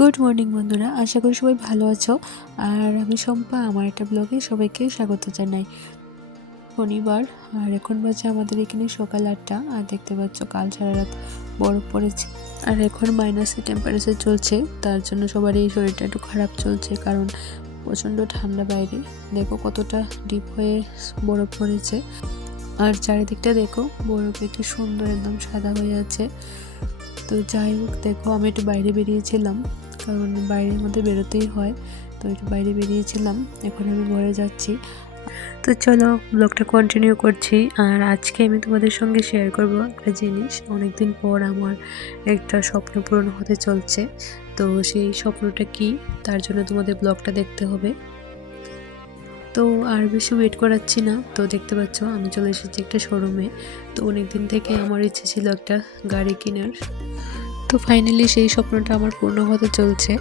Good morning বন্ধুরা। আশা করি সবাই ভালো আছো। আর আমি শম্পা, আমার একটা ব্লগে সবাইকে স্বাগত জানাই। শনিবার, আর এখন বাজে আমাদের এখানে সকাল আটটা। আর দেখতে পাচ্ছ, কাল সারা রাত বরফ পড়েছে। আর এখন মাইনাসে টেম্পারেচার চলছে। তার জন্য সবারই শরীরটা একটু খারাপ চলছে, কারণ প্রচণ্ড ঠান্ডা বাইরে। দেখো কতটা ডিপ হয়ে বরফ পড়েছে। আর চারিদিকটা দেখো, বরফে কি সুন্দর, একদম সাদা হয়ে আছে। তো যাই হোক, দেখো, আমি একটু বাইরে বেরিয়েছিলাম। কারণ বাইরে মধ্যে বেরোতেই হয়। তো একটু বাইরে বেরিয়েছিলাম, এখন আমি ঘরে যাচ্ছি। তো চলো ব্লগটা কন্টিনিউ করছি। আর আজকে আমি তোমাদের সঙ্গে শেয়ার করব একটা জিনিস। অনেকদিন পর আমার একটা স্বপ্ন পূরণ হতে চলছে। তো সেই স্বপ্নটা কি? তার জন্য তোমাদের ব্লগটা দেখতে হবে। তো আর বেশি ওয়েট করাচ্ছি না। তো দেখতে পাচ্ছ, আমি চলে এসেছি একটা শোরুমে তো অনেক দিন থেকে আমার ইচ্ছে ছিল একটা গাড়ি কেনার। তো ফাইনালি সেই স্বপ্নটা আমার পূর্ণ হতে চলছে।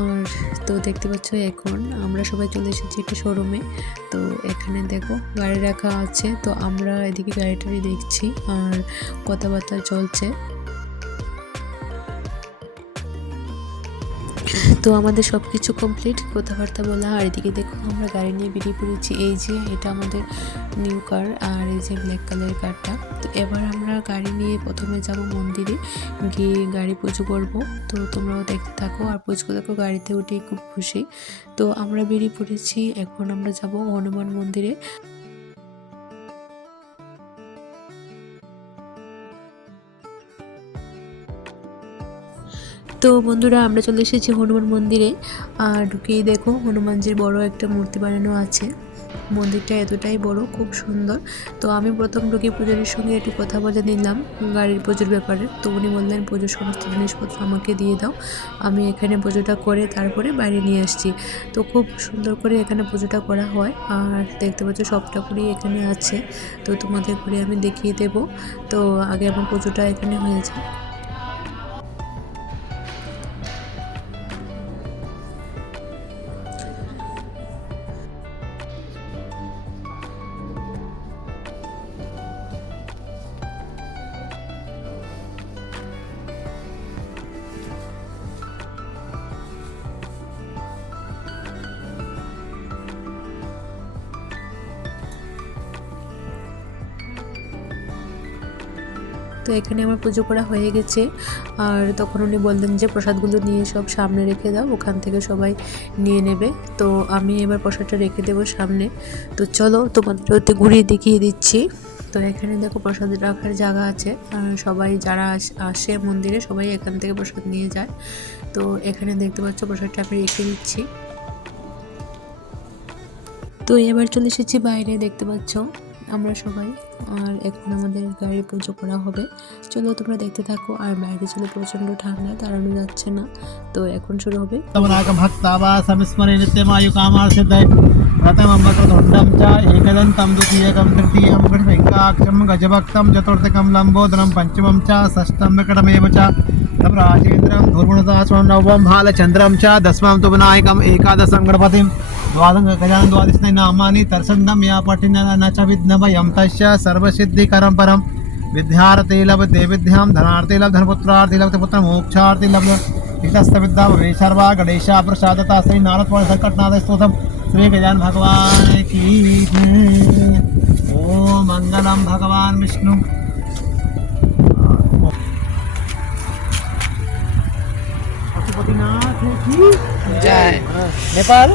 আর তো দেখতে পাচ্ছ এখন আমরা সবাই চলে এসেছি একটি শোরুমে তো এখানে দেখো গাড়ি রাখা আছে। তো আমরা এদিকে গাড়িটারি দেখছি। আর কথাবার্তা চলছে। তো আমাদের সব কিছু কমপ্লিট কথাবার্তা বলা। আর এদিকে দেখো, আমরা গাড়ি নিয়ে বেরিয়ে পড়েছি। এই যে, এটা আমাদের নিউ কার আর এই যে ব্ল্যাক কালারের কারটা তো এবার আমরা গাড়ি নিয়ে প্রথমে যাব মন্দিরে। গিয়ে গাড়ি পুজো করব। তো তোমরাও দেখতে থাকো। আর পুজো দেখো, গাড়িতে উঠে খুব খুশি। তো আমরা বেরিয়ে পড়েছি। এখন আমরা যাব হনুমান মন্দিরে। তো বন্ধুরা, আমরা চলে এসেছি হনুমান মন্দিরে। আর ঢুকেই দেখো, হনুমানজির বড় একটা মূর্তি বানানো আছে। মন্দিরটা এতটাই বড়, খুব সুন্দর। তো আমি প্রথম ঢুকে পূজারীর সঙ্গে একটু কথা বলে নিলাম, গাড়ির পুজোর ব্যাপারে। তো উনি বললেন, পুজোর সমস্ত জিনিসপত্র আমাকে দিয়ে দাও। আমি এখানে পুজোটা করে তারপরে বাইরে নিয়ে আসছি। তো খুব সুন্দর করে এখানে পুজোটা করা হয়। আর দেখতে পাচ্ছ, সব ঠাকুরই এখানে আছে। তো তোমাদের ঘুরে আমি দেখিয়ে দেব। তো আগে আমার পুজোটা এখানে হয়েছে তো এখানে আমার পুজো করা হয়ে গেছে। আর তখন উনি বললেন যে, প্রসাদগুলো নিয়ে সব সামনে রেখে দাও, ওখান থেকে সবাই নিয়ে নেবে। তো আমি এবার প্রসাদটা রেখে দেবো সামনে। তো চলো তোমাদের ওতে ঘুরিয়ে দেখিয়ে দিচ্ছি। তো এখানে দেখো প্রসাদ রাখার জায়গা আছে। সবাই যারা আস- মন্দিরে, সবাই এখান থেকে প্রসাদ নিয়ে যায়। তো এখানে দেখতে পাচ্ছ প্রসাদটা আমি রেখে দিচ্ছি। তো এবার চলে এসেছি বাইরে, দেখতে পাচ্ছ। আমরা সবাই আর এখন আমাদের গাড়ি পুজো করা হবে চলো তোমরা দেখতে থাকো আর বাইরে ছিল প্রচণ্ড ঠান্ডা দাঁড়ানো যাচ্ছে না তো এখন শুরু হবে तवनाक भक्तावासमिस्मरे नित्यमायुकामार्सिद्धये प्रथमं वक्रतुण्डं च एकदन्तं द्वितीयकं तृतीयं गणवेङ्काक्षं गजभक्तं चतुर्थकं लम्बोदरं पञ्चमं च षष्ठं विकटमेव च तं राजेन्द्रं धूर्मणदासं नवमं भालचन्द्रं च दशमं तु विनायकम् एकादशं गणपतिं द्वादश गजानन द्वादशनि नामानि तरसन्दं या पठिन न च विघ्नभयं तस्य सर्वसिद्धिकरं परं विद्यार्थी लभते विद्यां धनार्थी लभ धनपुत्रार्थी लभते पुत्र मोक्षार्थी लभ विद्या भवे सर्वा गणेशा प्रसादता श्री नारद संकटनाथ स्तोत्रम श्री गजान भगवान की ओम मंगलम भगवान विष्णु। पशुपतिनाथ की जय। नेपाल?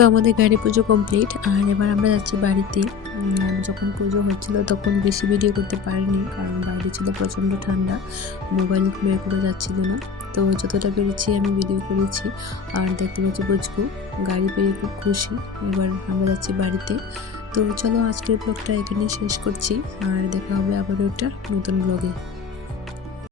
তো আমাদের গাড়ি পুজো কমপ্লিট আর এবার আমরা যাচ্ছি বাড়িতে। যখন পুজো হচ্ছিল তখন বেশি ভিডিও করতে পারিনি, কারণ বাইরে ছিল প্রচণ্ড ঠান্ডা মোবাইল বের করে যাচ্ছিল না। তো যতটা পেরেছি আমি ভিডিও করেছি, আর দেখতে পাচ্ছি বুঝব, গাড়ি পেয়ে খুব খুশি। এবার আমরা যাচ্ছি বাড়িতে। তো চলো আজকের ব্লগটা এখানে শেষ করছি, আর দেখা হবে আবার একটা নতুন ব্লগে